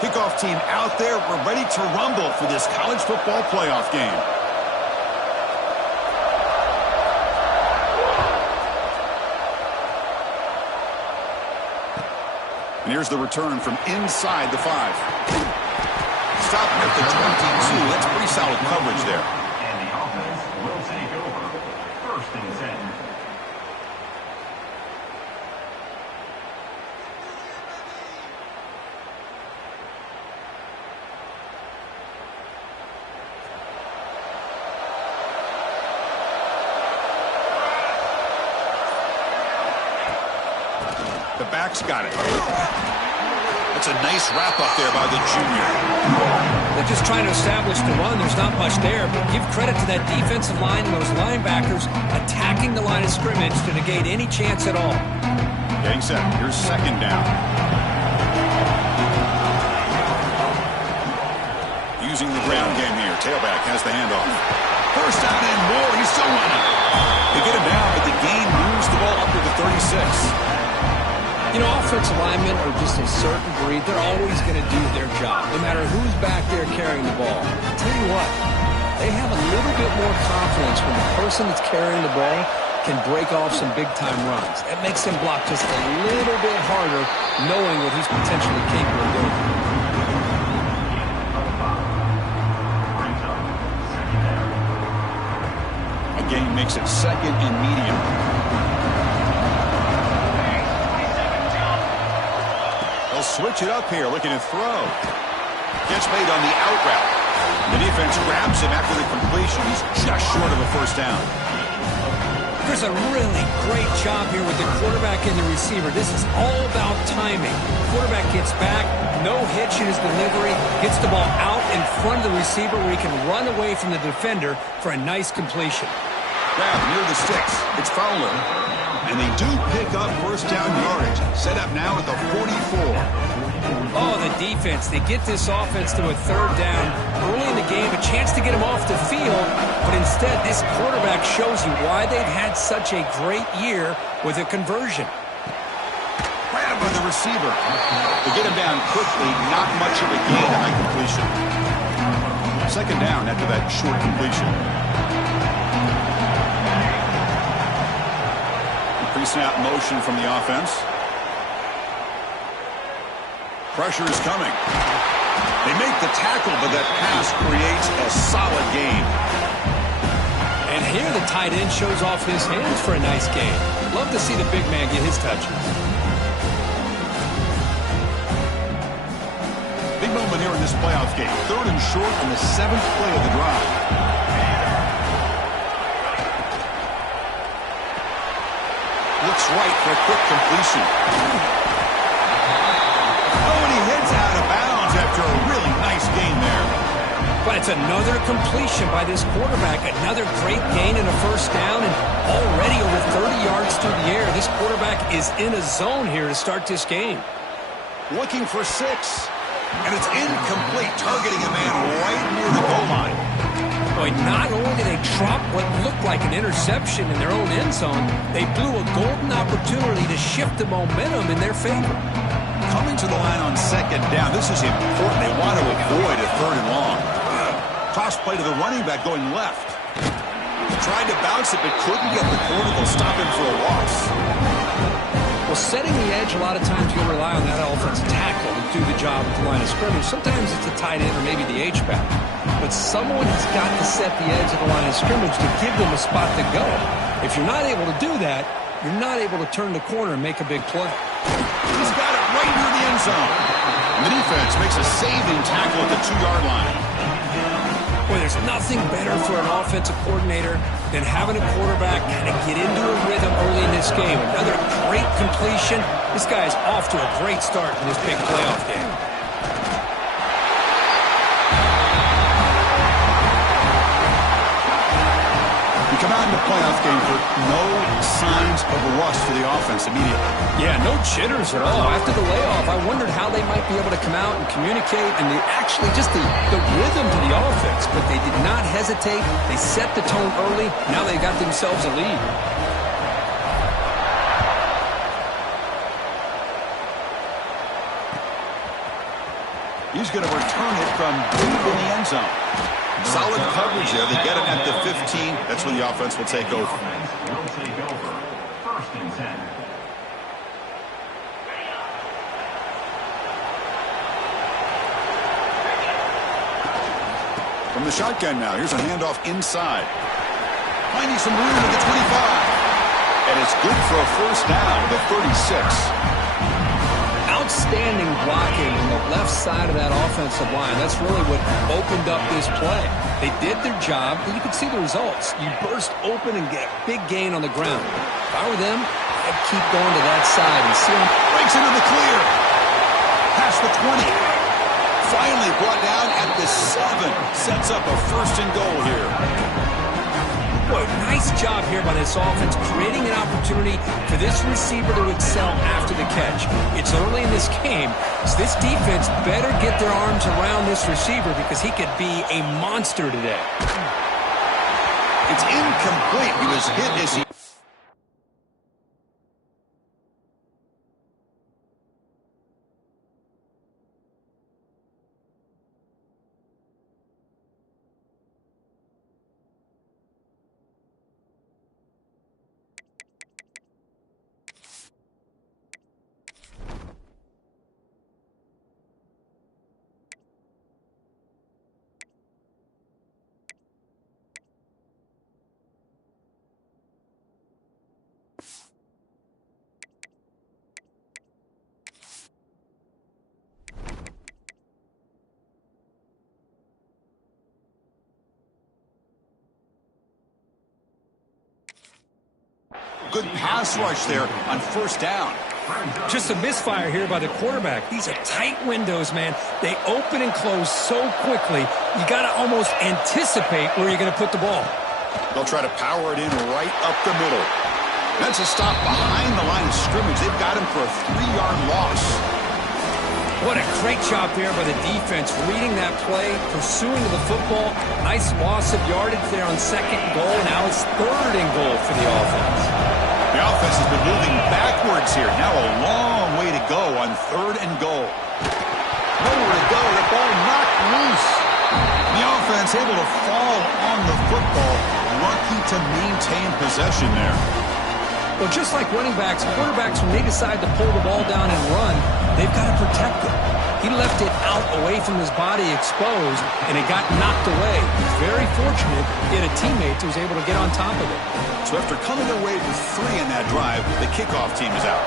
Kickoff team out there. We're ready to rumble for this college football playoff game. And here's the return from inside the 5. Stop at the 22. That's pretty solid coverage there. And the offense will take over. 1st and 10. The back's got it. That's a nice wrap up there by the junior. They're just trying to establish the run. There's not much there, but give credit to that defensive line and those linebackers attacking the line of scrimmage to negate any chance at all. Getting set. Here's 2nd down. Using the ground game here. Tailback has the handoff. 1st down and more. He's still running. They get him down, but the gain moves the ball up to the 36. You know, offensive linemen are just a certain breed. They're always going to do their job, no matter who's back there carrying the ball. I'll tell you what, they have a little bit more confidence when the person that's carrying the ball can break off some big-time runs. That makes him block just a little bit harder, knowing what he's potentially capable of doing. A gain makes it 2nd and medium. They'll switch it up here, looking to throw. Gets made on the out route. The defense grabs him after the completion. He's just short of a 1st down. There's a really great job here with the quarterback and the receiver. This is all about timing. Quarterback gets back, no hitch in his delivery, gets the ball out in front of the receiver where he can run away from the defender for a nice completion. Grab near the sticks. It's Fowler. And they do pick up 1st down yardage. Set up now at the 44. Oh, the defense. They get this offense to a 3rd down. Early in the game, a chance to get him off the field. But instead, this quarterback shows you why they've had such a great year with a conversion. Right up on the receiver. They get him down quickly. Not much of a gain on that completion. 2nd down after that short completion. Pre-snap motion from the offense. Pressure is coming. They make the tackle, but that pass creates a solid gain. And here the tight end shows off his hands for a nice gain. Love to see the big man get his touches. Big moment here in this playoff game. 3rd and short on the 7th play of the drive. Looks right for a quick completion. Oh, and he heads out of bounds after a really nice gain there. But it's another completion by this quarterback. Another great gain in a 1st down, and already over 30 yards through the air. This quarterback is in a zone here to start this game. Looking for 6. And it's incomplete, targeting a man right near the goal line. Boy, not only did they drop what looked like an interception in their own end zone, they blew a golden opportunity to shift the momentum in their favor. Coming to the line on second down. This is important. They want to avoid a third and long. Toss play to the running back going left. Tried to bounce it, but couldn't get the corner. They'll stop him for a loss. Well, setting the edge, a lot of times you'll rely on that offensive tackle to do the job at the line of scrimmage. Sometimes it's the tight end or maybe the H-back. But someone has got to set the edge of the line of scrimmage to give them a spot to go. If you're not able to do that, you're not able to turn the corner and make a big play. He's got it right near the end zone. And the defense makes a saving tackle at the 2-yard line. Boy, there's nothing better for an offensive coordinator than having a quarterback kind of get into a rhythm early in this game. Another great completion. This guy is off to a great start in this big playoff game. You come out in the playoff game for no signs of a rust for the offense immediately. Yeah, no jitters at all. After the layoff, I wondered how they might be able to come out and communicate and actually just the rhythm to the offense. But they did not hesitate. They set the tone early. Now they got themselves a lead. He's going to return it from deep in the end zone. Solid coverage there. They get it at the 15. That's when the offense will take over. First and 10. From the shotgun now. Here's a handoff inside. Finding some room at the 25. And it's good for a first down at the 36. Outstanding blocking on the left side of that offensive line. That's really what opened up this play. They did their job, and you could see the results. You burst open and get a big gain on the ground. If I were them, I'd keep going to that side and see him. Breaks into the clear. Past the 20. Finally brought down at the 7. Sets up a first and goal here. Boy, nice job here by this offense, creating an opportunity for this receiver to excel after the catch. It's early in this game, so this defense better get their arms around this receiver because he could be a monster today. It's incomplete. He was hit as he... Good pass rush there on first down. Just a misfire here by the quarterback. These are tight windows, man. They open and close so quickly, you got to almost anticipate where you're going to put the ball. They'll try to power it in right up the middle. That's a stop behind the line of scrimmage. They've got him for a 3-yard loss. What a great job there by the defense, reading that play, pursuing the football. Nice loss of yardage there on second goal. Now it's third and goal for the offense. The offense has been moving backwards here. Now a long way to go on third and goal. Nowhere to go. The ball knocked loose. The offense able to fall on the football. Lucky to maintain possession there. Well, just like running backs, quarterbacks, when they decide to pull the ball down and run, they've got to protect it. He left it out away from his body exposed, and it got knocked away. He's very fortunate he had a teammate who was able to get on top of it. So after coming away with 3 in that drive, the kickoff team is out.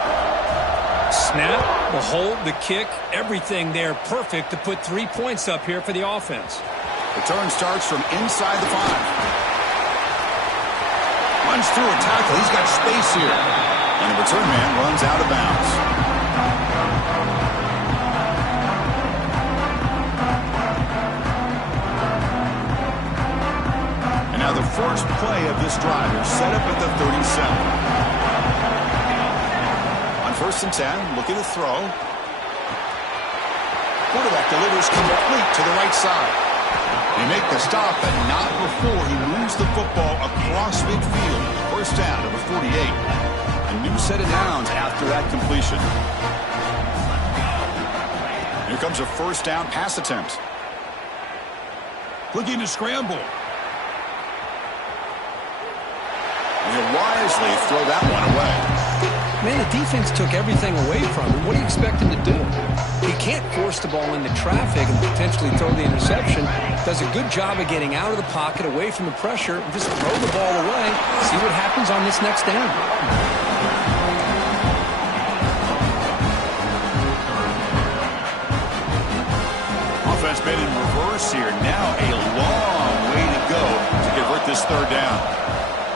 Snap, the hold, the kick, everything there perfect to put 3 points up here for the offense. Return starts from inside the 5. Runs through a tackle. He's got space here. And the return man runs out of bounds. And now the first play of this drive is set up at the 37. On first and 10, looking to throw. Quarterback delivers complete to the right side. They make the stop, but not before he moves the football across midfield. First down to the 48. A new set of downs after that completion. Here comes a first down pass attempt. Looking to scramble. And he'll wisely throw that one away. Man, the defense took everything away from him. What do you expect him to do? He can't force the ball into traffic and potentially throw the interception. Does a good job of getting out of the pocket, away from the pressure, and just throw the ball away. See what happens on this next down. Offense been in reverse here. Now a long way to go to convert this third down.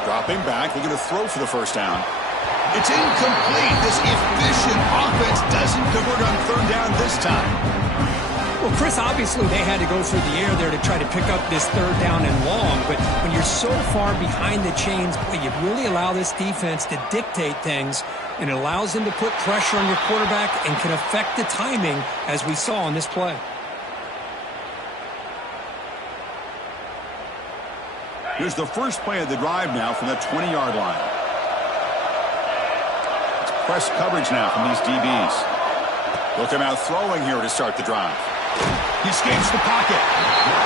Dropping back, looking to throw for the first down. It's incomplete. This efficient offense doesn't convert on third down this time. Well, Chris, obviously they had to go through the air there to try to pick up this third down and long, but when you're so far behind the chains, boy, you really allow this defense to dictate things, and it allows them to put pressure on your quarterback and can affect the timing, as we saw on this play. Here's the first play of the drive now from the 20-yard line. It's press coverage now from these DBs. They'll come out throwing here to start the drive. He escapes the pocket.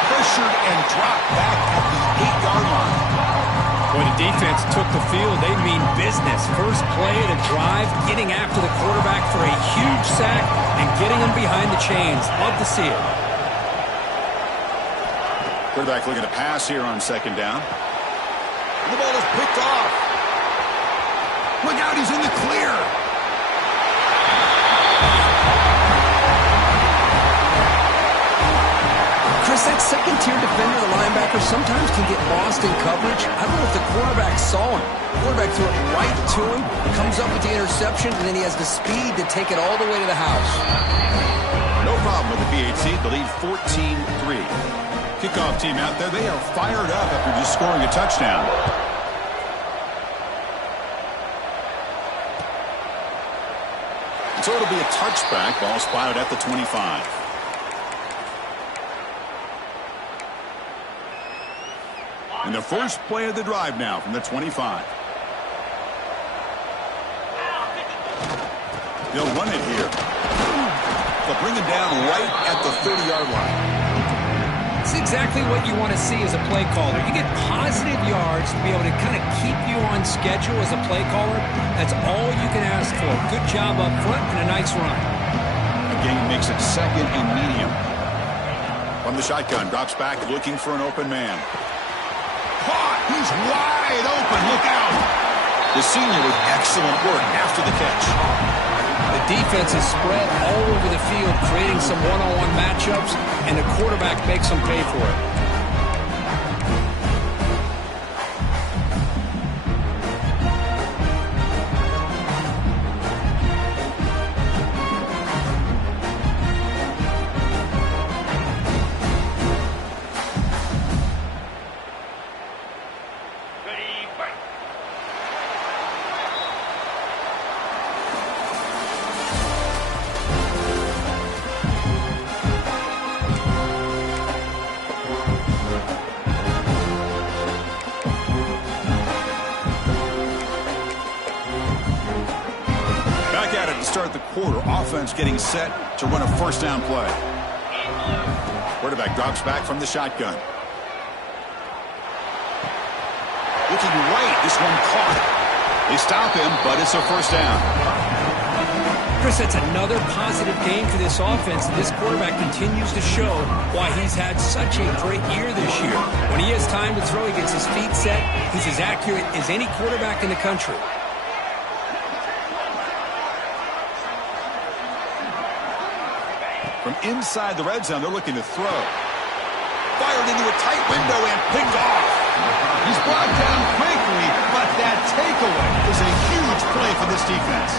Pressured and dropped back at the 8-yard line. When the defense took the field, they mean business. First play of the drive, getting after the quarterback for a huge sack and getting him behind the chains. Love to see it. Quarterback looking to pass here on second down. And the ball is picked off. Look out, he's in the clear. Chris, that second-tier defender, the linebacker, sometimes can get lost in coverage. I don't know if the quarterback saw him. The quarterback threw it right to him, comes up with the interception, and then he has the speed to take it all the way to the house. No problem with the BHC. The lead 14-3. Kickoff team out there, they are fired up after just scoring a touchdown. So it'll be a touchback. Ball spotted at the 25. And the first play of the drive now from the 25. They'll run it here. They'll bring it down right at the 30-yard line. It's exactly what you want to see as a play caller. You get positive yards to be able to kind of keep you on schedule as a play caller. That's all you can ask for. Good job up front and a nice run. Again, makes it second and medium. From the shotgun, drops back looking for an open man. Caught! He's wide open. Look out! The senior with excellent work after the catch. The defense is spread all over the field, creating some one-on-one matchups, and the quarterback makes them pay for it. Start the quarter. Offense getting set to run a first down play. Quarterback drops back from the shotgun. Looking right. This one caught. They stop him, but it's a first down. Chris, that's another positive game for this offense. This quarterback continues to show why he's had such a great year this year. When he has time to throw, he gets his feet set. He's as accurate as any quarterback in the country. From inside the red zone, they're looking to throw. Fired into a tight window and picked off. He's brought down quickly, but that takeaway is a huge play for this defense.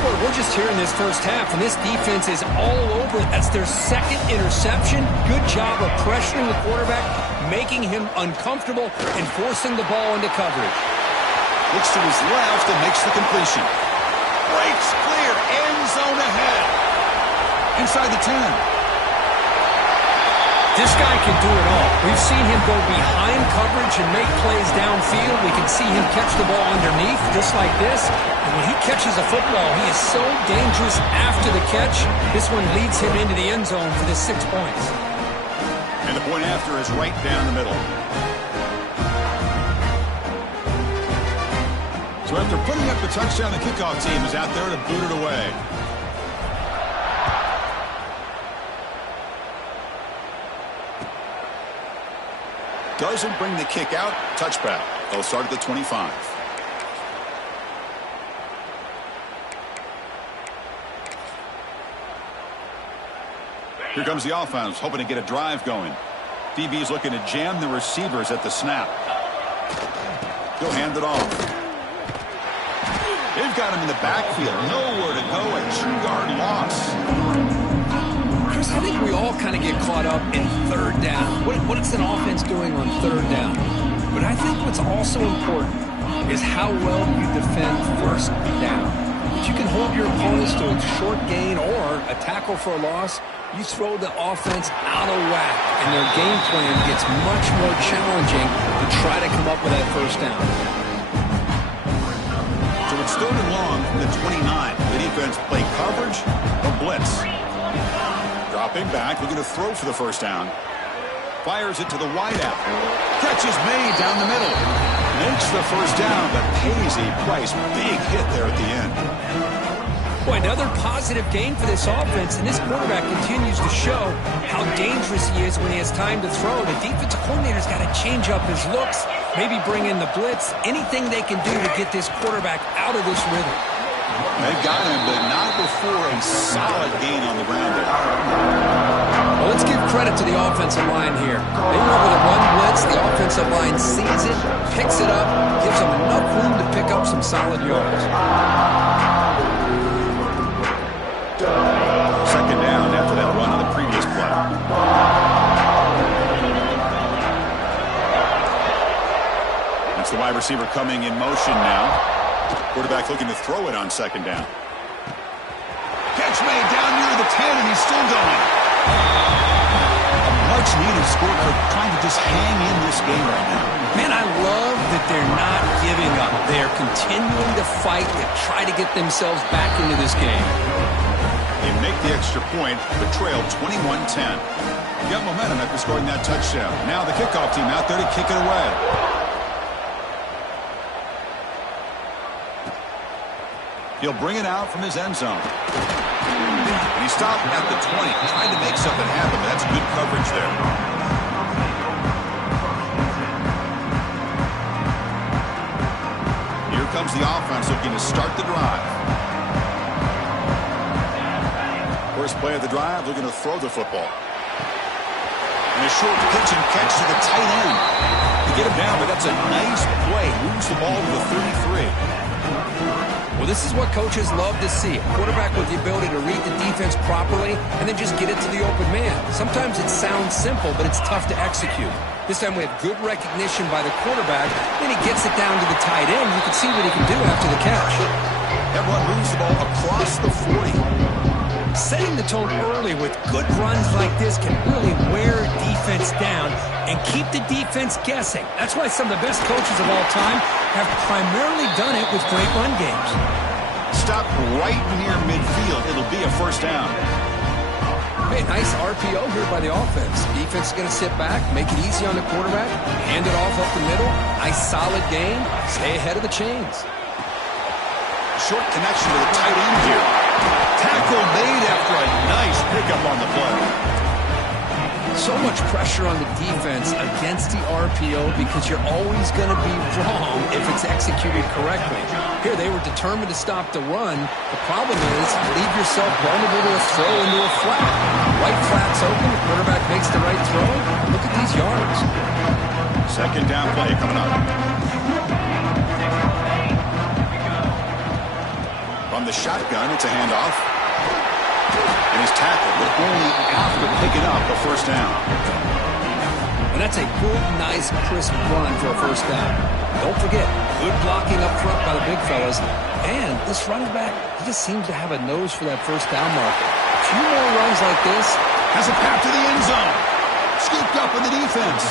Well, we're just here in this first half, and this defense is all over it. That's their second interception. Good job of pressuring the quarterback, making him uncomfortable, and forcing the ball into coverage. Looks to his left and makes the completion. Breaks clear, end zone ahead. Inside the 10. This guy can do it all. We've seen him go behind coverage and make plays downfield. We can see him catch the ball underneath just like this. And when he catches a football, he is so dangerous after the catch. This one leads him into the end zone for the 6 points. And the point after is right down the middle. So after putting up the touchdown, the kickoff team is out there to boot it away. Doesn't bring the kick out. Touchback. They'll start at the 25. Here comes the offense, hoping to get a drive going. DB's looking to jam the receivers at the snap. He'll hand it off. They've got him in the backfield. Nowhere to go. A 2-yard loss. Chris, I think we all kind of get caught up in third down. What is an offense doing on third down? But I think what's also important is how well you defend first down. If you can hold your opponents to a short gain or a tackle for a loss, you throw the offense out of whack, and their game plan gets much more challenging to try to come up with that first down. So it's 3rd and long from the 29. The defense play coverage or blitz. Dropping back, looking to throw for the first down. Fires it to the wideout. Catch is made down the middle. Makes the first down, but pays a price. Big hit there at the end. Boy, another positive gain for this offense, and this quarterback continues to show how dangerous he is when he has time to throw. The defensive coordinator's got to change up his looks, maybe bring in the blitz, anything they can do to get this quarterback out of this rhythm. They've got him, but not before a solid gain on the ground there. Well, let's give credit to the offensive line here. They went with a run blitz. The offensive line sees it, picks it up, gives them enough room to pick up some solid yards. 2nd down after that run on the previous play. That's the wide receiver coming in motion now. Quarterback looking to throw it on 2nd down. Catch made down near the 10, and he's still going. A much-needed score. They're trying to just hang in this game right now. Man, I love that they're not giving up. They're continuing to fight to try to get themselves back into this game. They make the extra point, but trail 21-10. Got momentum after scoring that touchdown. Now the kickoff team out there to kick it away. He'll bring it out from his end zone. And he stopped at the 20, trying to make something happen, but that's good coverage there. Here comes the offense looking to start the drive. First play of the drive, looking to throw the football. And a short pitch and catch to the tight end. To get him down, but that's a nice play. Moves the ball to the 33. Well, this is what coaches love to see. A quarterback with the ability to read the defense properly and then just get it to the open man. Sometimes it sounds simple, but it's tough to execute. This time we have good recognition by the quarterback. Then he gets it down to the tight end. You can see what he can do after the catch. Everyone moves the ball across the 40. Setting the tone early with good runs like this can really wear defense down and keep the defense guessing. That's why some of the best coaches of all time have primarily done it with great run games. Stop right near midfield. It'll be a first down. Hey, nice RPO here by the offense. Defense is going to sit back, make it easy on the quarterback, hand it off up the middle. Nice solid gain. Stay ahead of the chains. Short connection to the tight end here. Tackle made after a nice pickup on the play. So much pressure on the defense against the RPO because you're always going to be wrong if it's executed correctly. Here, they were determined to stop the run. The problem is you leave yourself vulnerable to a throw into a flat. Right flat's open. The quarterback makes the right throw. Look at these yards. 2nd down play coming up. From the shotgun, it's a handoff. And he's tackled, but only after picking up a first down. And that's a good, nice, crisp run for a first down. Don't forget, good blocking up front by the big fellas. And this running back, he just seems to have a nose for that first down marker. A few more runs like this. Has a path to the end zone. Scooped up in the defense.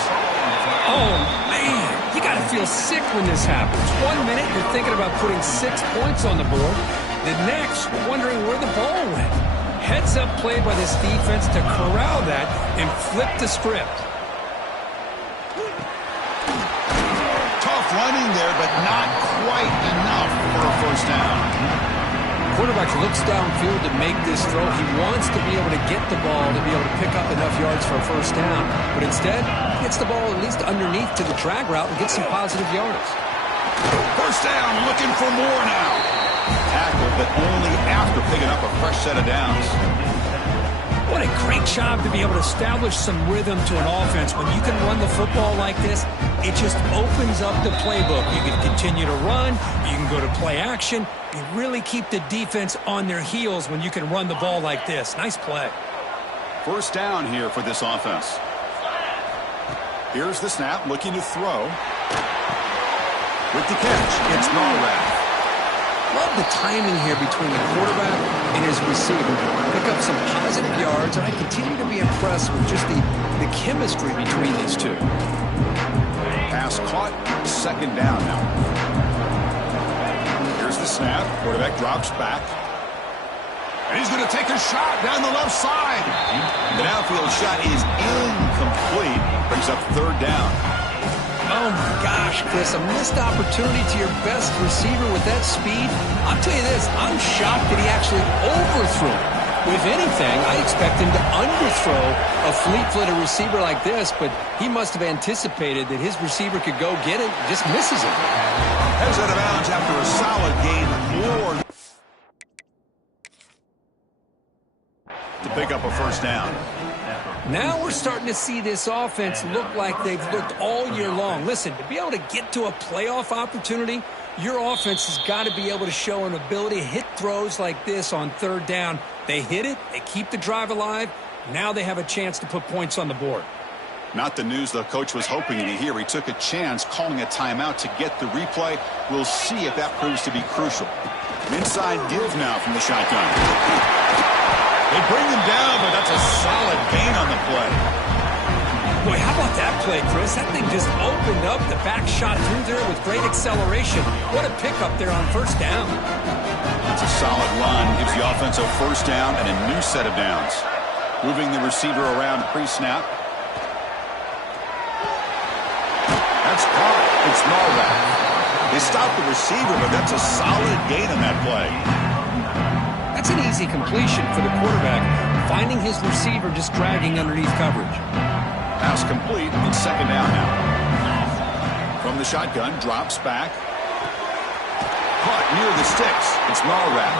Oh, man. You got gotta feel sick when this happens. 1 minute, you're thinking about putting 6 points on the board. The next, wondering where the ball went. Heads up play by this defense to corral that and flip the script. Tough running there, but not quite enough for a first down. Quarterback looks downfield to make this throw. He wants to be able to get the ball to be able to pick up enough yards for a first down. But instead, he gets the ball at least underneath to the drag route and gets some positive yards. First down, looking for more now. Tackle, but only after picking up a fresh set of downs. What a great job to be able to establish some rhythm to an offense. When you can run the football like this, it just opens up the playbook. You can continue to run. You can go to play action. You really keep the defense on their heels when you can run the ball like this. Nice play. First down here for this offense. Here's the snap, looking to throw. With the catch, it's Norrath. Love the timing here between the quarterback and his receiver. Pick up some positive yards, and I continue to be impressed with just the chemistry between these two. Pass caught, second down now. Here's the snap. Quarterback drops back. And he's going to take a shot down the left side. The downfield shot is incomplete. Brings up third down. Oh, my gosh, Chris, a missed opportunity to your best receiver with that speed. I'll tell you this, I'm shocked that he actually overthrew it. With anything, I expect him to underthrow a fleet-footed receiver like this, but he must have anticipated that his receiver could go get it, just misses it. Heads out of bounds after a solid gain. More to pick up a first down. Now we're starting to see this offense look like they've looked all year long. Listen, to be able to get to a playoff opportunity, your offense has got to be able to show an ability to hit throws like this on third down. They hit it, they keep the drive alive. Now they have a chance to put points on the board. Not the news the coach was hoping to hear. He took a chance calling a timeout to get the replay. We'll see if that proves to be crucial. Inside give now from the shotgun. They bring him down, but that's a solid gain on the play. Boy, how about that play, Chris? That thing just opened up. The back shot through there with great acceleration. What a pickup there on first down. It's a solid run. Gives the offense a first down and a new set of downs. Moving the receiver around pre-snap. That's caught. It's Norrath. They stopped the receiver, but that's a solid gain on that play. That's an easy completion for the quarterback, finding his receiver just dragging underneath coverage. Pass complete and second down now. From the shotgun, drops back. Caught near the sticks. It's Norrath.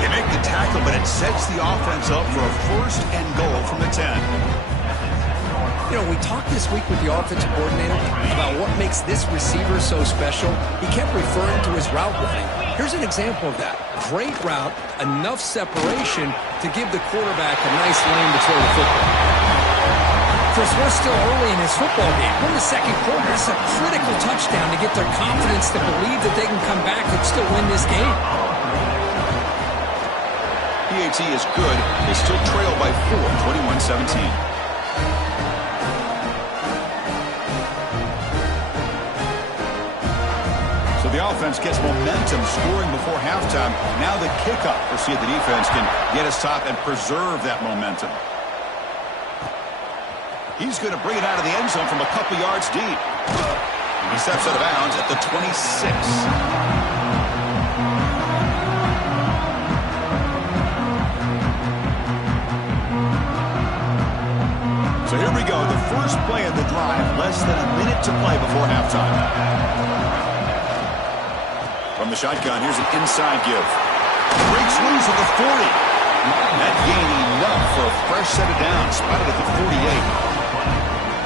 They make the tackle, but it sets the offense up for a first and goal from the 10. You know, we talked this week with the offensive coordinator about what makes this receiver so special. He kept referring to his route running. Here's an example of that. Great route, enough separation to give the quarterback a nice lane to throw the football. Chris, we're still early in this football game. We're in the second quarter. It's a critical touchdown to get their confidence to believe that they can come back and still win this game. PAT is good. They still trail by 4, 21-17. The offense gets momentum scoring before halftime. Now the kickoff. We'll see if the defense can get a stop and preserve that momentum. He's going to bring it out of the end zone from a couple yards deep. He steps out of bounds at the 26. So here we go. The first play of the drive. Less than a minute to play before halftime. From the shotgun, here's an inside give. Breaks loose at the 40. That gain enough for a fresh set of downs. Spotted at the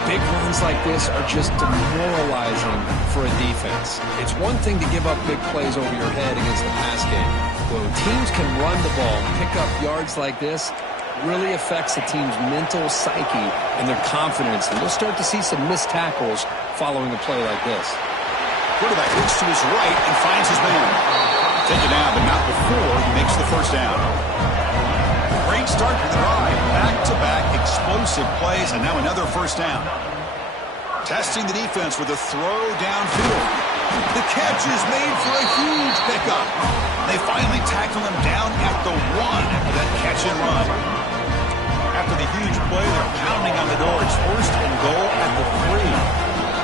48. Big runs like this are just demoralizing for a defense. It's one thing to give up big plays over your head against the pass game. When teams can run the ball, pick up yards like this, really affects the team's mental psyche and their confidence. And you'll start to see some missed tackles following a play like this. Quarterback looks to his right and finds his man. Taken down, but not before he makes the first down. Great start to the drive. Back-to-back explosive plays, and now another first down. Testing the defense with a throw downfield. The catch is made for a huge pickup. They finally tackle him down at the 1 after that catch and run. After the huge play, they're pounding on the door. It's 1st and goal at the 3.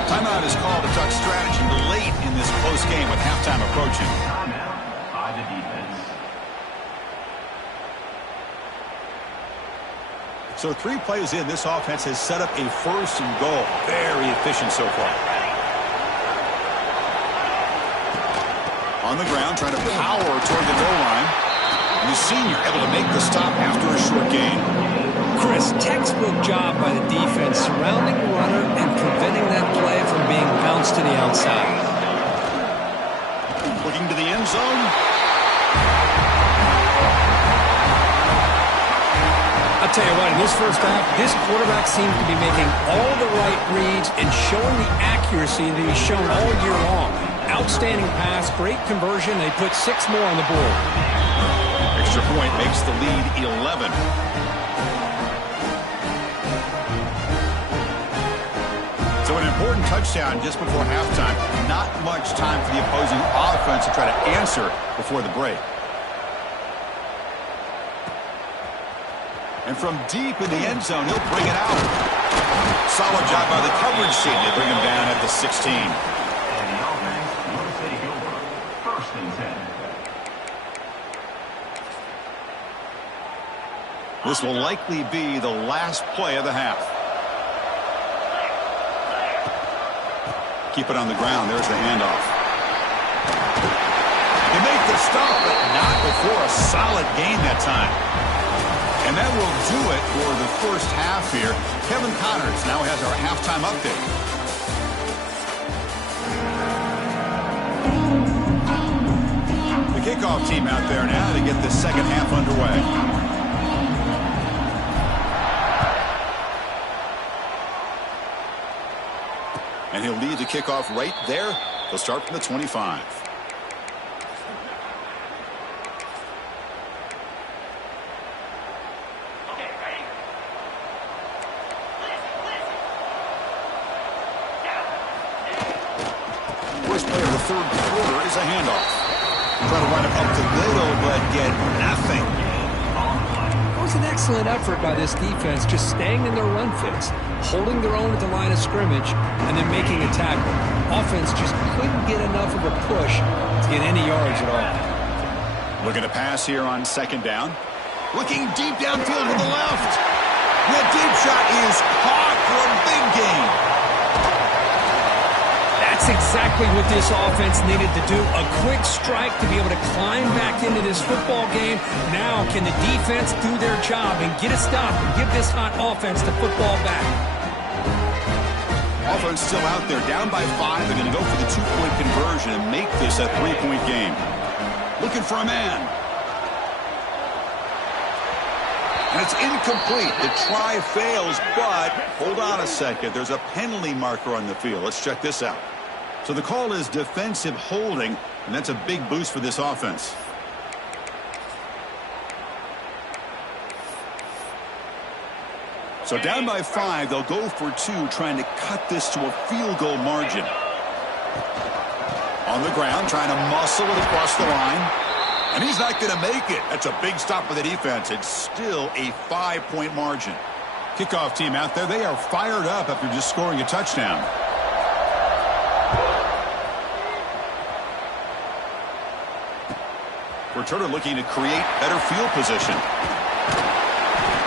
Timeout is called to talk strategy late in this close game with halftime approaching. Timeout by the defense. So 3 plays in, this offense has set up a 1st and goal. Very efficient so far. On the ground, trying to power toward the goal line. And the senior able to make the stop after a short gain. Chris, textbook job by the defense surrounding the runner and preventing that play from being bounced to the outside. Looking to the end zone. I'll tell you what, in this first half, this quarterback seems to be making all the right reads and showing the accuracy that he's shown all year long. Outstanding pass, great conversion. They put 6 more on the board. Extra point makes the lead 11. So an important touchdown just before halftime. Not much time for the opposing offense to try to answer before the break. And from deep in the end zone, he'll bring it out. Solid job by the coverage team. They bring him down at the 16. And the offense will take over. 1st and 10. This will likely be the last play of the half. Keep it on the ground. There's the handoff. They make the stop, but not before a solid gain that time. And that will do it for the first half here. Kevin Connors now has our halftime update. The kickoff team out there now to get the second half underway. And he'll lead the kickoff right there. He'll start from the 25. First play of the 3rd quarter is a handoff. Try to run it up the middle, but get nothing. It was an excellent effort by this defense, just staying in their run fits, holding their own at the line of scrimmage, and then making a tackle. Offense just couldn't get enough of a push to get any yards at all. Looking to pass here on 2nd down. Looking deep downfield to the left. That deep shot is caught for a big gain. That's exactly what this offense needed to do. A quick strike to be able to climb back into this football game. Now can the defense do their job and get a stop and give this hot offense the football back? Offense still out there, down by 5. They're going to go for the 2-point conversion and make this a 3-point game. Looking for a man. And it's incomplete. The try fails, but hold on a second. There's a penalty marker on the field. Let's check this out. So the call is defensive holding, and that's a big boost for this offense. So down by 5, they'll go for 2, trying to cut this to a field goal margin. On the ground, trying to muscle it across the line. And he's not going to make it. That's a big stop for the defense. It's still a 5-point margin. Kickoff team out there, they are fired up after just scoring a touchdown. Returner looking to create better field position.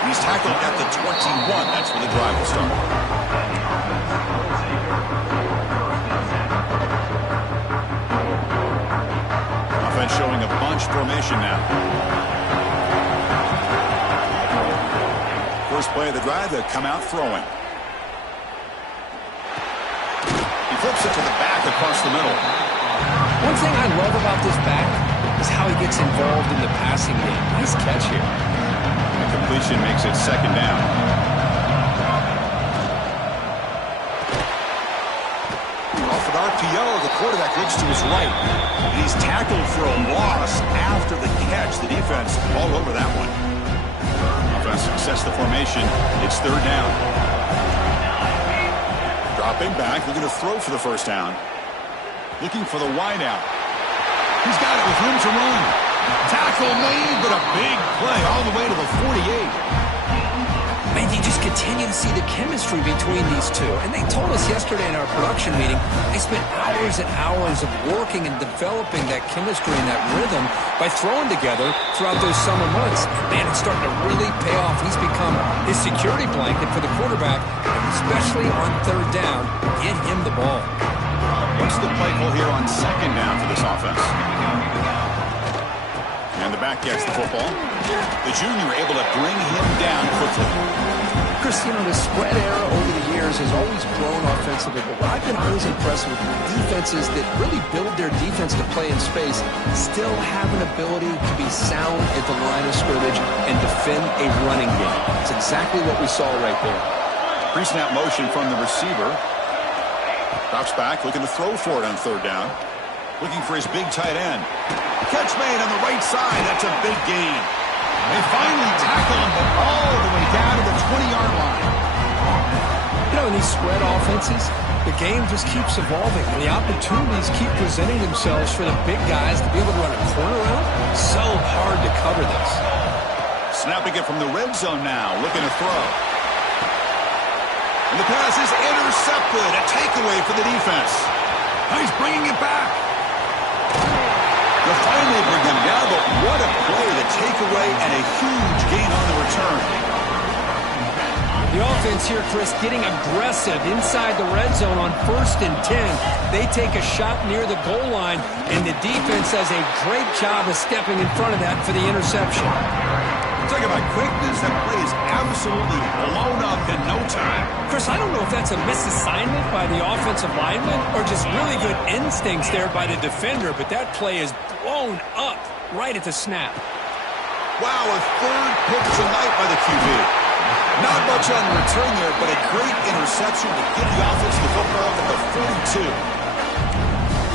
He's tackled at the 21. That's where the drive will start. Offense showing a bunch formation now. First play of the drive, they come out throwing. He flips it to the back across the middle. One thing I love about this back is how he gets involved in the passing game. Nice catch here. The completion makes it 2nd down. Off an RPO, the quarterback looks to his right. And he's tackled for a loss after the catch. The defense all over that one. Offense success the formation. It's 3rd down. Dropping back, looking to throw for the first down. Looking for the wide out. He's got it with room to run. Tackle made, but a big play all the way to the 48. Man, you just continue to see the chemistry between these two. And they told us yesterday in our production meeting, they spent hours and hours of working and developing that chemistry and that rhythm by throwing together throughout those summer months. And man, it's starting to really pay off. He's become his security blanket for the quarterback, and especially on third down, get him the ball. What's the play call here on second down for this offense? And the back gets the football. The junior able to bring him down quickly. Chris, you know, the spread era over the years has always grown offensively, but what I've been always impressed with defenses that really build their defense to play in space still have an ability to be sound at the line of scrimmage and defend a running game. It's exactly what we saw right there. Pre-snap motion from the receiver. Drops back, looking to throw for it on third down. Looking for his big tight end. Catch made on the right side. That's a big gain. They finally tackle him, but all the way down to the 20-yard line. You know, in these spread offenses, the game just keeps evolving, and the opportunities keep presenting themselves for the big guys to be able to run a corner out. So hard to cover this. Snapping it from the red zone now, looking to throw. And the pass is intercepted. A takeaway for the defense. He's bringing it back. They'll finally bring him down, but what a play, the takeaway, and a huge gain on the return. The offense here, Chris, getting aggressive inside the red zone on 1st and 10. They take a shot near the goal line, and the defense does a great job of stepping in front of that for the interception. Talking about quickness, that play is absolutely blown up in no time. Chris, I don't know if that's a misassignment by the offensive lineman or just really good instincts there by the defender, but that play is blown up right at the snap. Wow, a third pick tonight by the QB. Not much on return there, but a great interception to give the offense the football at the 42.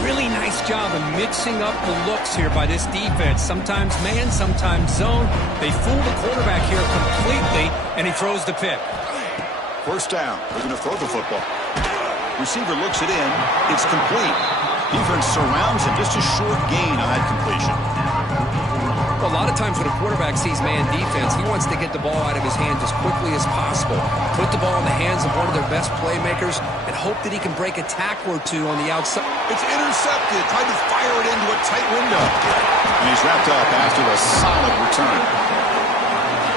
Really nice job of mixing up the looks here by this defense. Sometimes man, sometimes zone. They fool the quarterback here completely, and he throws the pick. First down. They're going to throw the football. Receiver looks it in. It's complete. Defense surrounds him. Just a short gain on that completion. Well, a lot of times when a quarterback sees man defense, he wants to get the ball out of his hands as quickly as possible. Put the ball in the hands of one of their best playmakers and hope that he can break a tackle or two on the outside. It's intercepted. Tried to fire it into a tight window. And he's wrapped up after a solid return.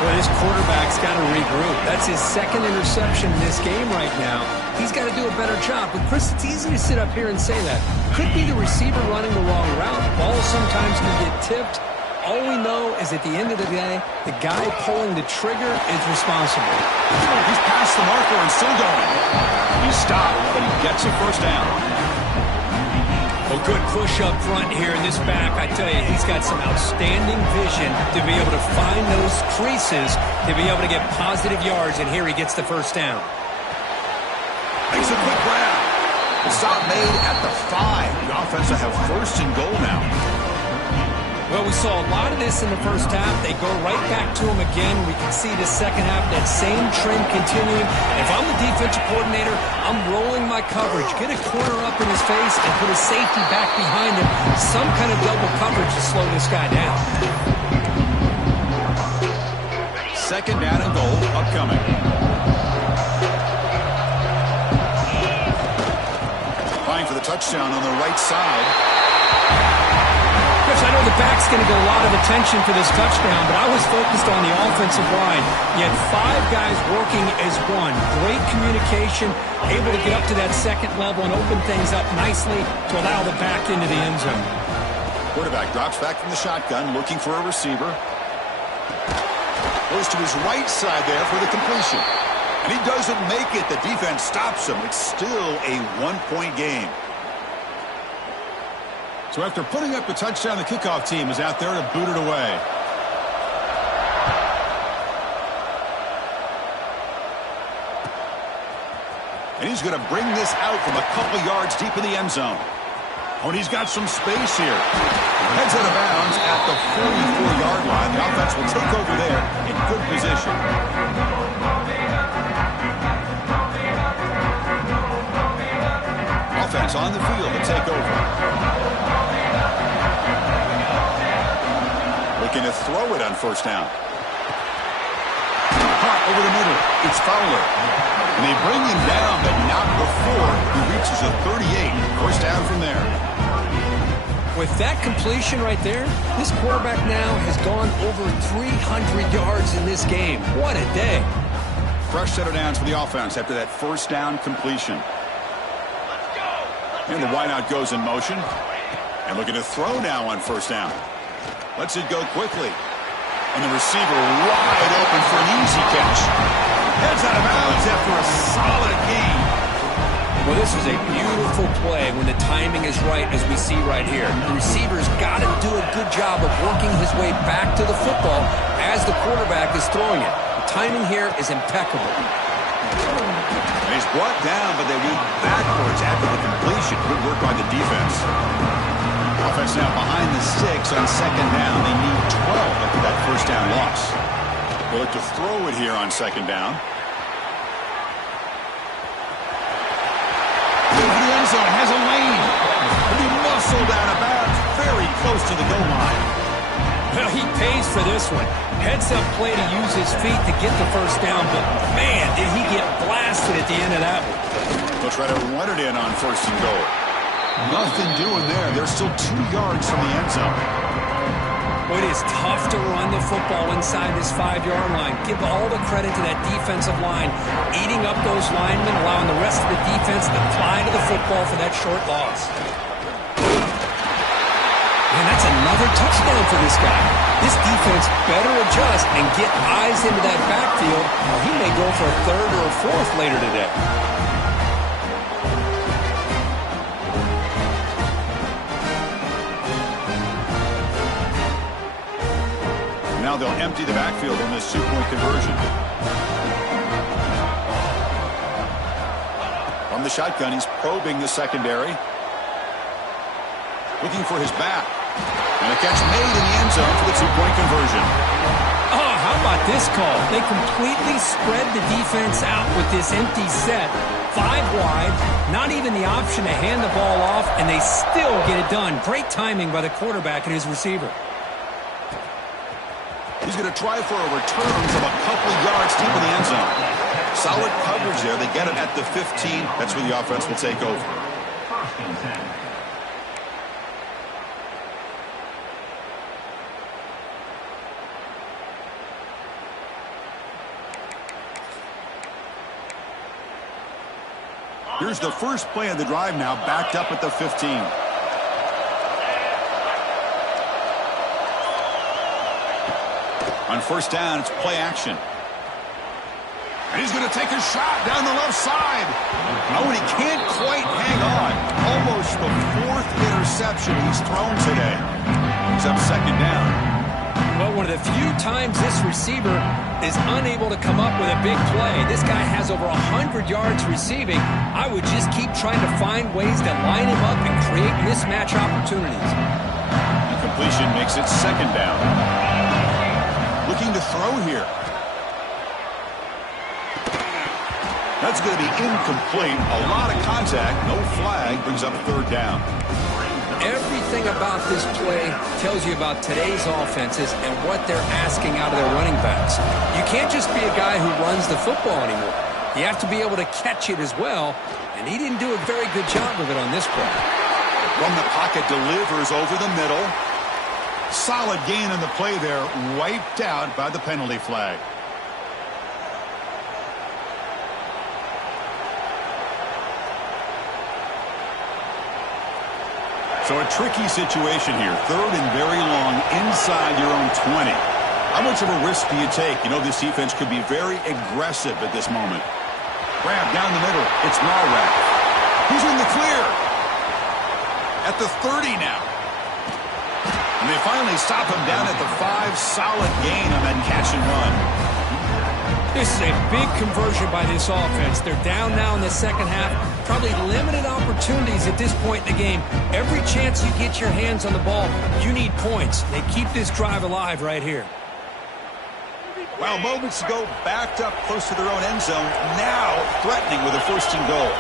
Well, this quarterback's got to regroup. That's his second interception in this game right now. He's got to do a better job. But, Chris, it's easy to sit up here and say that. Could be the receiver running the wrong route. Balls sometimes can get tipped. All we know is at the end of the day, the guy pulling the trigger is responsible. He's past the marker and still going. He's stopped, but he gets a first down. A good push up front here in this back. I tell you, he's got some outstanding vision to be able to find those creases, to be able to get positive yards, and here he gets the first down. Makes a quick grab. The stop made at the 5. The offense will have 1st and goal now. Well, we saw a lot of this in the first half. They go right back to him again. We can see the second half, that same trend continuing. If I'm the defensive coordinator, I'm rolling my coverage. Get a corner up in his face and put a safety back behind him. Some kind of double coverage to slow this guy down. Second down and goal upcoming. Fine for the touchdown on the right side. Chris, I know the back's going to get a lot of attention for this touchdown, but I was focused on the offensive line. You had 5 guys working as one. Great communication, able to get up to that second level and open things up nicely to allow the back into the end zone. Quarterback drops back from the shotgun, looking for a receiver. Goes to his right side there for the completion. And he doesn't make it. The defense stops him. It's still a 1-point game. So after putting up the touchdown, the kickoff team is out there to boot it away. And he's going to bring this out from a couple yards deep in the end zone. Oh, and he's got some space here. Heads out of bounds at the 44-yard line. The offense will take over there in good position. on the field to take over. Looking to throw it on first down. Caught over the middle. It's Fowler. And they bring him down, but not before he reaches a 38. First down from there. With that completion right there, this quarterback now has gone over 300 yards in this game. What a day. Fresh set of downs for the offense after that first down completion. And the wideout goes in motion. And looking to throw now on first down. Lets it go quickly. And the receiver wide open for an easy catch. Heads out of bounds after a solid gain. Well, this is a beautiful play when the timing is right, as we see right here. The receiver's got to do a good job of working his way back to the football as the quarterback is throwing it. The timing here is impeccable. And he's brought down, but they went backwards after the completion. Good work by the defense. Offense now behind the 6 on second down. They need 12 after that first down loss. They'll look to throw it here on second down. Over the end zone, has a lane. He muscled out of bounds, very close to the goal line. Well, he pays for this one. Heads-up play to use his feet to get the first down, but man, did he get blasted at the end of that one. They'll try to run it in on first and goal. Nothing doing there. They're still 2 yards from the end zone. Well, it is tough to run the football inside this 5-yard line. Give all the credit to that defensive line, eating up those linemen, allowing the rest of the defense to fly to the football for that short loss. Man, that's another touchdown for this guy. This defense better adjust and get eyes into that backfield, or he may go for a third or a fourth later today. Now they'll empty the backfield on this 2-point conversion. From the shotgun, he's probing the secondary. Looking for his back. And a catch made in the end zone for the 2-point conversion. Oh, how about this call? They completely spread the defense out with this empty set. 5 wide, not even the option to hand the ball off, and they still get it done. Great timing by the quarterback and his receiver. He's going to try for a return from a couple yards deep in the end zone. Solid coverage there. They get it at the 15. That's where the offense will take over. First and 10. Here's the first play of the drive now, backed up at the 15. On first down, it's play action. And he's going to take a shot down the left side. Oh, and he can't quite hang on. Almost the 4th interception he's thrown today. He's up second down. Well, one of the few times this receiver is unable to come up with a big play. This guy has over 100 yards receiving. I would just keep trying to find ways to line him up and create mismatch opportunities. The completion makes it second down. Looking to throw here. That's going to be incomplete. A lot of contact. No flag. Brings up third down. Everything about this play tells you about today's offenses and what they're asking out of their running backs. You can't just be a guy who runs the football anymore. You have to be able to catch it as well, and he didn't do a very good job of it on this play. From the pocket, delivers over the middle. Solid gain in the play there, wiped out by the penalty flag. So a tricky situation here. Third and very long inside your own 20. How much of a risk do you take? You know, this defense could be very aggressive at this moment. Grab down the middle. It's Marrack. He's in the clear. At the 30 now. And they finally stop him down at the 5. Solid gain on that catch and run. This is a big conversion by this offense. They're down now in the second half. Probably limited opportunities at this point in the game. Every chance you get your hands on the ball, you need points. They keep this drive alive right here. Well, moments ago, backed up close to their own end zone. Now threatening with a first and goal.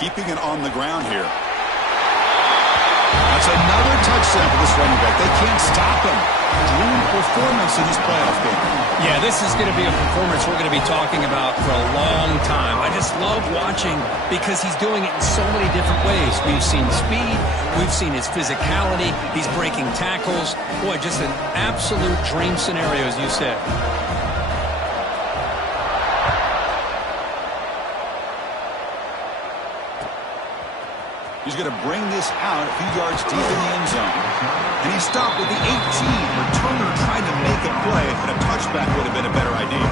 keeping it on the ground here. That's another touchdown for this running back. They can't stop him. Dream performance in this playoff game. Yeah, this is going to be a performance we're going to be talking about for a long time. I just love watching because he's doing it in so many different ways. We've seen speed. We've seen his physicality. He's breaking tackles. Boy, just an absolute dream scenario, as you said. He's going to bring this out a few yards deep in the end zone. And he stopped with the 18. Returner tried to make a play, and a touchback would have been a better idea.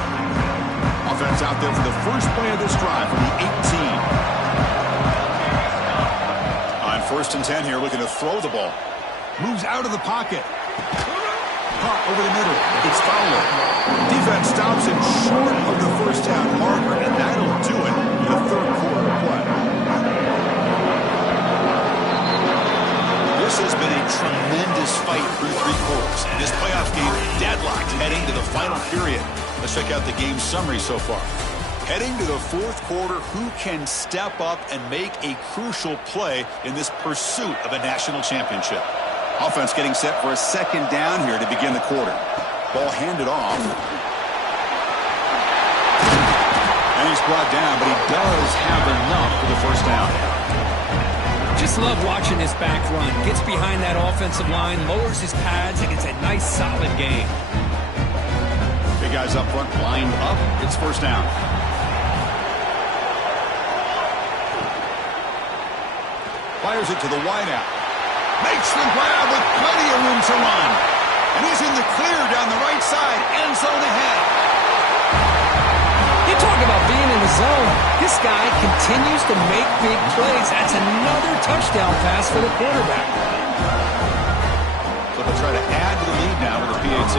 Offense out there for the first play of this drive from the 18. On 1st and 10 here, looking to throw the ball. Moves out of the pocket. Caught over the middle. It's Fowler. Defense stops him short of the first down marker, and that'll do it in the third quarter play. This has been a tremendous fight through 3 quarters. And this playoff game deadlocked heading to the final period. Let's check out the game summary so far. Heading to the 4th quarter, who can step up and make a crucial play in this pursuit of a national championship? Offense getting set for a 2nd down here to begin the quarter. Ball handed off. And he's brought down, but he does have enough for the first down. Just love watching this back run. Gets behind that offensive line, lowers his pads, and gets a nice, solid gain. Big guys up front, lined up. It's first down. Fires it to the wideout. Makes the grab with plenty of room to run. And he's in the clear down the right side. End zone ahead. You talk about being in the zone. This guy continues to make big plays. That's another touchdown pass for the quarterback. So they'll try to add to the lead now with a PAT.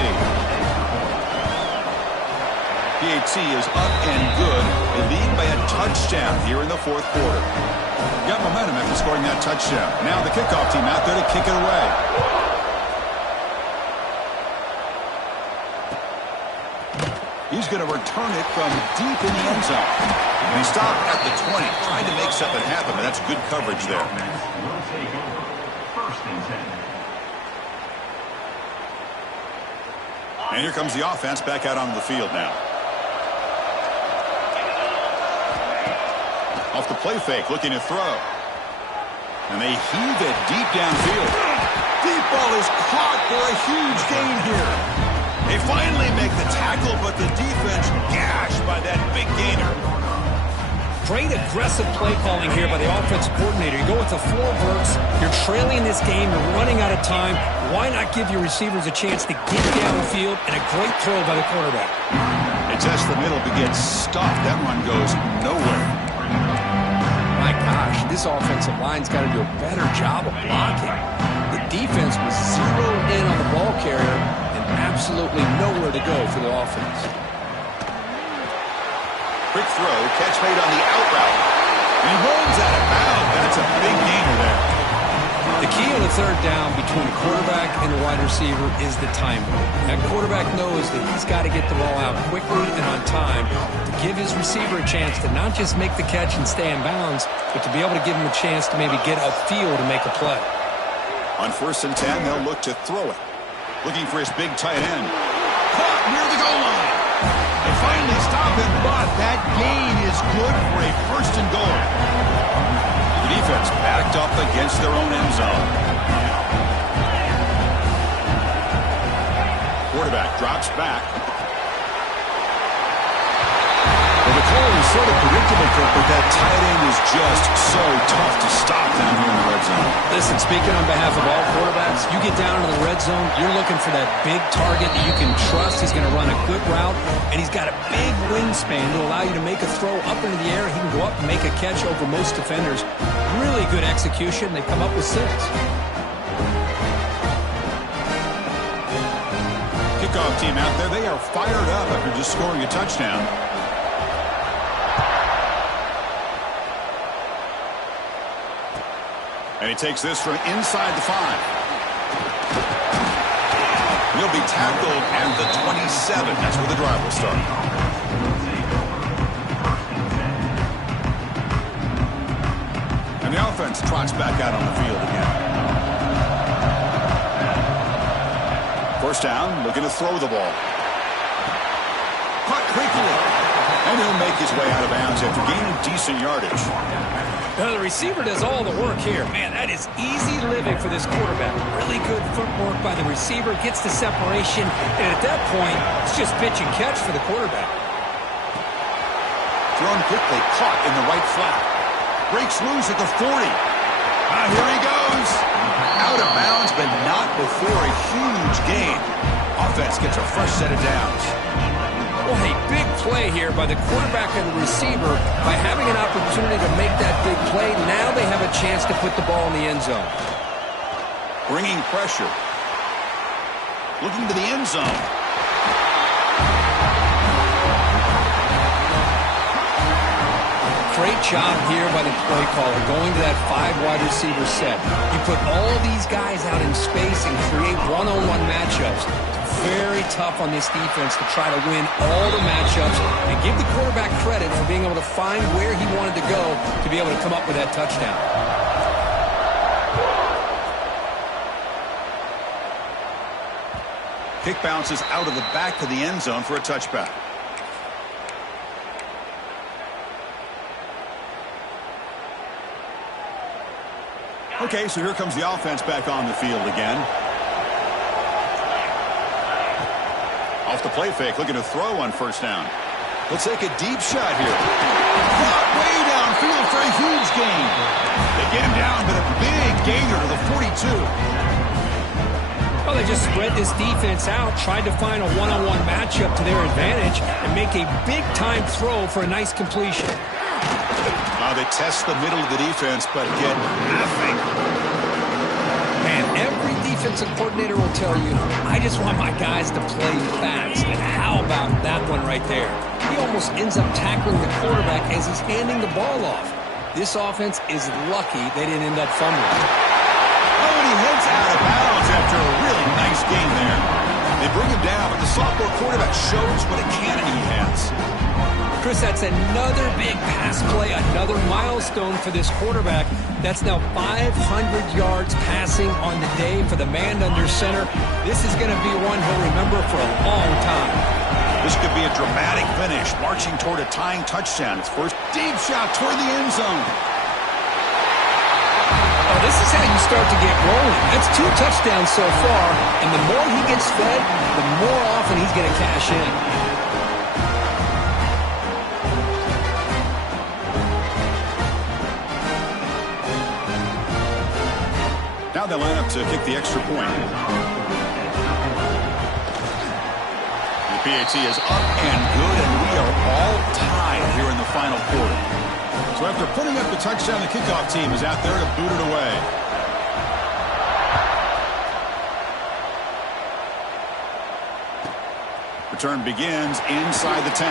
PAT is up and good. They lead by a touchdown here in the 4th quarter. Got momentum after scoring that touchdown. Now the kickoff team out there to kick it away. He's going to return it from deep in the end zone. And he stopped at the 20, trying to make something happen, but that's good coverage there. Will take over 1st and 10. And here comes the offense back out onto the field now. Off the play fake, looking to throw. And they heave it deep downfield. Deep ball is caught for a huge gain here. They finally make the tackle, but the defense gashed by that big gainer. Great aggressive play calling here by the offensive coordinator. You go with the 4 verts. You're trailing this game. You're running out of time. Why not give your receivers a chance to get downfield, and a great throw by the quarterback? They test the middle, but gets stuffed. That run goes nowhere. My gosh, this offensive line's got to do a better job of blocking. The defense was zeroed in on the ball carrier and absolutely nowhere to go for the offense. Quick throw, catch made on the out route. And he rolls out of bounds. That's a big gainer there. The key on the 3rd down between the quarterback and the wide receiver is the timing. That quarterback knows that he's got to get the ball out quickly and on time to give his receiver a chance to not just make the catch and stay in bounds, but to be able to give him a chance to maybe get upfield and make a play. On 1st and 10, they'll look to throw it. Looking for his big tight end. Caught near the goal line. They finally stop him, but that gain is good for a 1st and goal. The defense backed up against their own end zone. Quarterback drops back. Well, the call is sort of predictable, but that tight end is just so tough to stop down here in the red zone. Listen, speaking on behalf of all quarterbacks, you get down to the red zone, you're looking for that big target that you can trust. He's going to run a good route, and he's got a big wingspan to allow you to make a throw up into the air. He can go up and make a catch over most defenders. Really good execution. They come up with 6. Kickoff team out there, they are fired up after just scoring a touchdown. And he takes this from inside the 5. He'll be tackled at the 27. That's where the drive will start. offense trots back out on the field again. First down, looking to throw the ball. Caught quickly. And he'll make his way out of bounds after gaining decent yardage. Now the receiver does all the work here. Man, that is easy living for this quarterback. Really good footwork by the receiver. Gets the separation. And at that point, it's just pitch and catch for the quarterback. Thrown quickly, caught in the right flat. Breaks loose at the 40. Here he goes. Out of bounds, but not before a huge gain. Offense gets a fresh set of downs. Well, a big play here by the quarterback and the receiver. By having an opportunity to make that big play, now they have a chance to put the ball in the end zone. Bringing pressure. Looking to the end zone. Great job here by the play caller, going to that 5 wide receiver set. You put all these guys out in space and create one-on-one matchups. It's very tough on this defense to try to win all the matchups and give the quarterback credit for being able to find where he wanted to go to be able to come up with that touchdown. Kick bounces out of the back of the end zone for a touchback. Okay, so here comes the offense back on the field again. Off the play fake, looking to throw on first down. Let's take a deep shot here. Caught way downfield for a huge gain. They get him down, but a big gainer to the 42. Well, they just spread this defense out, tried to find a one-on-one matchup to their advantage, and make a big-time throw for a nice completion. They test the middle of the defense, but get nothing. Man, every defensive coordinator will tell you, I just want my guys to play fast. And how about that one right there? He almost ends up tackling the quarterback as he's handing the ball off. This offense is lucky they didn't end up fumbling. Oh, and he heads out of bounds after a really nice game there. They bring him down, but the sophomore quarterback shows what a cannon he has. Chris, that's another big pass play, another milestone for this quarterback. That's now 500 yards passing on the day for the man under center. This is going to be one he'll remember for a long time. This could be a dramatic finish, marching toward a tying touchdown. It's first deep shot toward the end zone. Oh, this is how you start to get rolling. That's 2 touchdowns so far, and the more he gets fed, the more often he's going to cash in. Now they line up to kick the extra point. The PAT is up and good, and we are all tied here in the final quarter. So after putting up the touchdown, the kickoff team is out there to boot it away. Return begins inside the 10.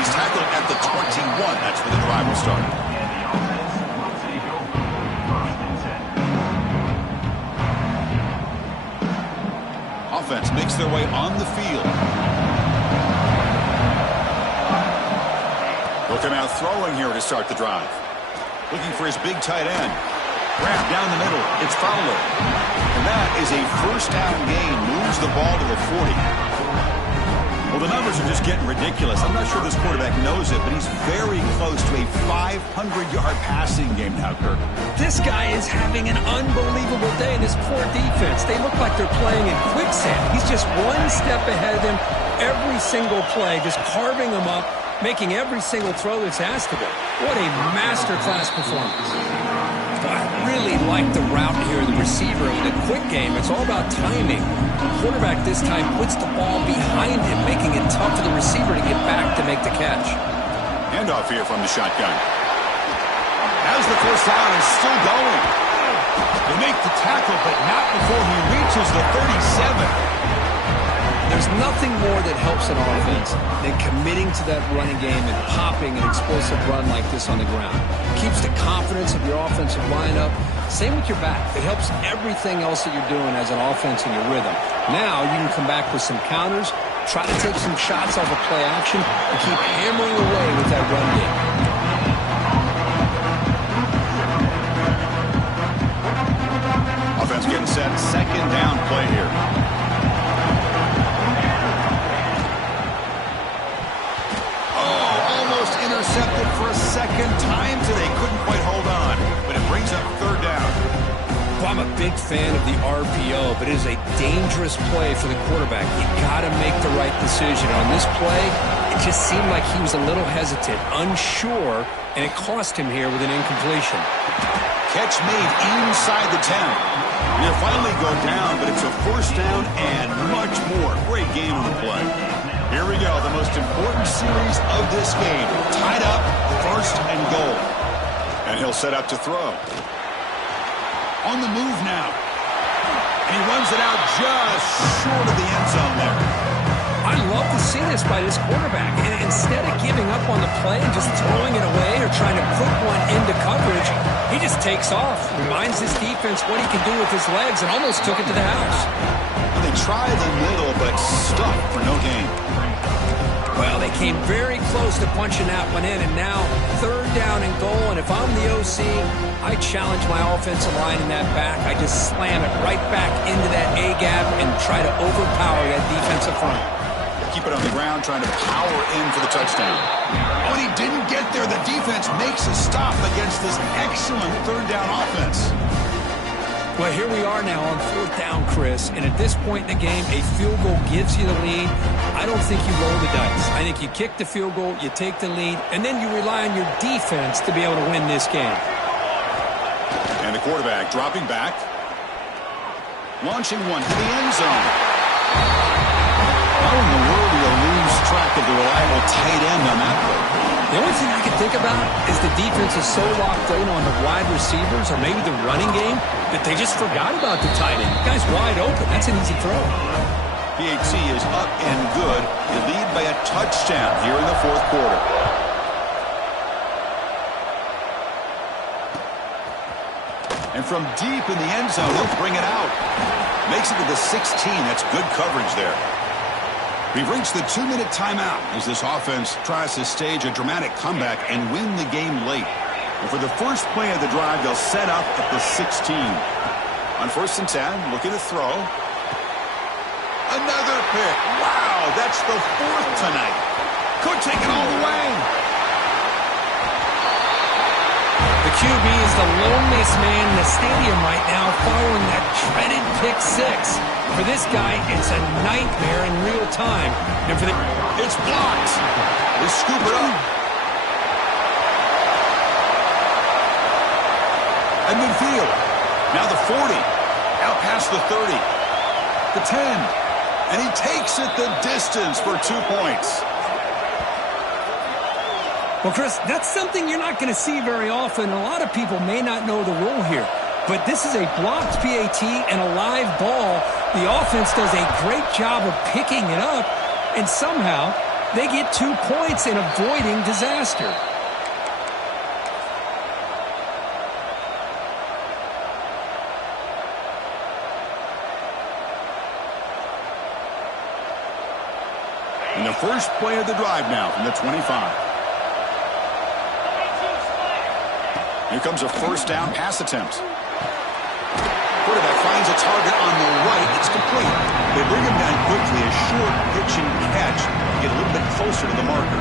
He's tackled at the 21. That's where the drive will start. Offense makes their way on the field. They'll come out throwing here to start the drive. Looking for his big tight end. Wrapped down the middle. It's Fowler. And that is a first down gain. Moves the ball to the 40. Well, the numbers are just getting ridiculous. I'm not sure this quarterback knows it, but he's very close to a 500-yard passing game now, Kirk. This guy is having an unbelievable day in this poor defense. They look like they're playing in quicksand. He's just one step ahead of them every single play, just carving them up, making every single throw that's asked of him. What a masterclass performance. I really like the route here, the receiver. In a quick game, it's all about timing. The quarterback this time puts the ball behind him, making it tough for the receiver to get back to make the catch. Handoff here from the shotgun. As the first down is still going. They make the tackle, but not before he reaches the 37. There's nothing more that helps an offense than committing to that running game and popping an explosive run like this on the ground. It keeps the confidence of your offensive lineup. Same with your back. It helps everything else that you're doing as an offense in your rhythm. Now you can come back with some counters, try to take some shots off of play action, and keep hammering away with that run game. that second down play here. Oh, almost intercepted for a second time today. Couldn't quite hold on, but it brings up third down. Well, I'm a big fan of the RPO, but it is a dangerous play for the quarterback. You got to make the right decision. On this play, it just seemed like he was a little hesitant, unsure, and it cost him here with an incompletion. Catch made inside the 10. You finally go down, but it's a first down and much more. Great game on the play. Here we go, the most important series of this game. Tied up, first and goal. And he'll set up to throw. On the move now. And he runs it out just short of the end zone there. I love to see this by this quarterback. And instead of giving up on the play and just throwing it away or trying to put one into coverage, he just takes off, reminds his defense what he can do with his legs, and almost took it to the house. They tried the middle, but stuck for no gain. Well, they came very close to punching that one in, and now third down and goal. And if I'm the OC, I challenge my offensive line in that back. I just slam it right back into that A-gap and try to overpower that defensive front. Keep it on the ground, trying to power in for the touchdown. Oh, and he didn't get there. The defense makes a stop against this excellent third down offense. Well, here we are now on fourth down, Chris, and at this point in the game, a field goal gives you the lead. I don't think you roll the dice. I think you kick the field goal, you take the lead, and then you rely on your defense to be able to win this game. And the quarterback dropping back. Launching one to the end zone. How in the world do you lose track of the reliable tight end on that play? The only thing I can think about is the defense is so locked in on the wide receivers or maybe the running game that they just forgot about the tight end. The guy's wide open. That's an easy throw. PHC is up and good. They lead by a touchdown here in the fourth quarter. And from deep in the end zone, he'll bring it out. Makes it to the 16. That's good coverage there. We've reached the 2-minute timeout as this offense tries to stage a dramatic comeback and win the game late. And for the first play of the drive, they'll set up at the 16. On 1st and 10, looking to throw. Another pick. Wow, that's the 4th tonight. Could take it all the way. The QB is the loneliest man in the stadium right now following that dreaded pick 6. For this guy, it's a nightmare in real time. And for the... It's blocked. They scoop it up. At midfield. Now the 40. Out past the 30. The 10. And he takes it the distance for 2 points. Well, Chris, that's something you're not going to see very often. A lot of people may not know the rule here. But this is a blocked PAT and a live ball. The offense does a great job of picking it up, and somehow they get 2 points in avoiding disaster. And the first play of the drive now from the 25. Here comes a first down pass attempt. Quarterback finds a target on the right. It's complete. They bring him down quickly. A short pitch and catch. Get a little bit closer to the marker.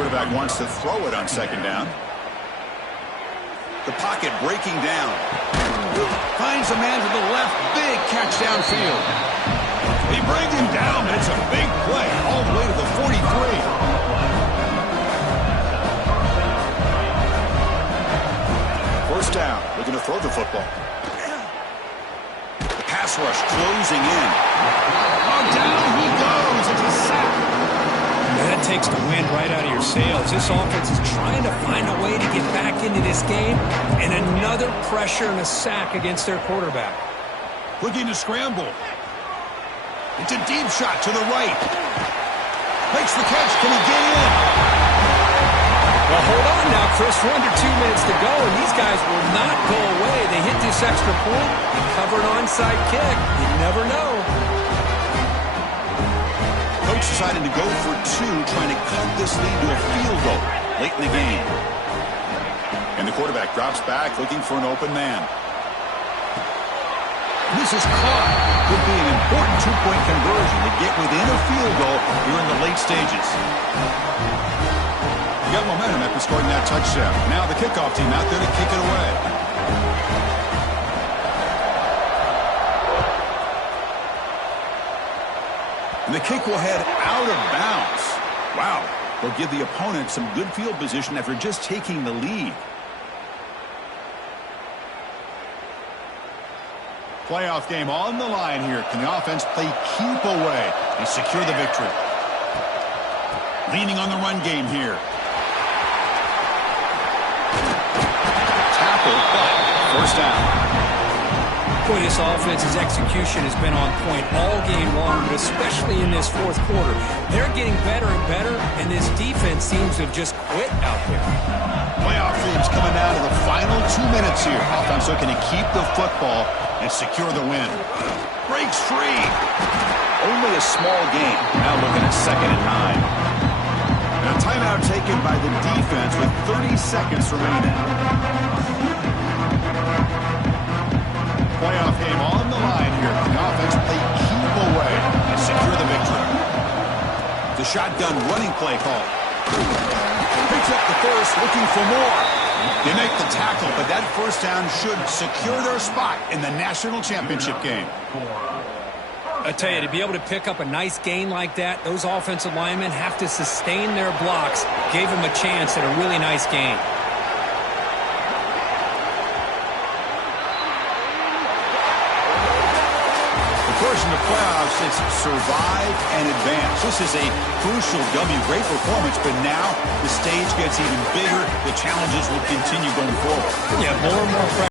Quarterback wants to throw it on 2nd down. The pocket breaking down. Finds a man to the left. Big catch downfield. They bring him down, but it's a big play all the way to the 43. First down, looking to throw the football. The pass rush closing in. Oh, down he goes. It's a sack. That takes the wind right out of your sails. This offense is trying to find a way to get back into this game, and another pressure and a sack against their quarterback. Looking to scramble. It's a deep shot to the right. Makes the catch. Can he get in? Well, hold on now, Chris. We're under 2 minutes to go, and these guys will not go away. They hit this extra point and cover an onside kick. You never know. Coach decided to go for 2, trying to cut this lead to a field goal late in the game. And the quarterback drops back, looking for an open man. This is caught. Could be an important two-point conversion to get within a field goal here in the late stages. You got momentum after scoring that touchdown. Now the kickoff team out there to kick it away. And the kick will head out of bounds. Wow. They'll give the opponent some good field position after just taking the lead. Playoff game on the line here. Can the offense play keep away and secure the victory? Leaning on the run game here. Tackle, but first down. Boy, this offense's execution has been on point all game long, but especially in this fourth quarter. They're getting better and better, and this defense seems to have just quit out there. Playoff themes coming down to the final 2 minutes here. Offense looking to keep the football and secure the win. Breaks free. Only a small gain. Now looking at 2nd and 9. And a timeout taken by the defense with 30 seconds remaining. Playoff game on the line here. The offense play keep away and secure the victory. The shotgun running play call. Picks up the first, looking for more. They make the tackle, but that first down should secure their spot in the national championship game. I tell you, to be able to pick up a nice gain like that, those offensive linemen have to sustain their blocks. Gave them a chance at a really nice gain. Portion of playoffs is survive and advance. This is a crucial W. Great performance, but now the stage gets even bigger. The challenges will continue going forward. Yeah, more and more pressure.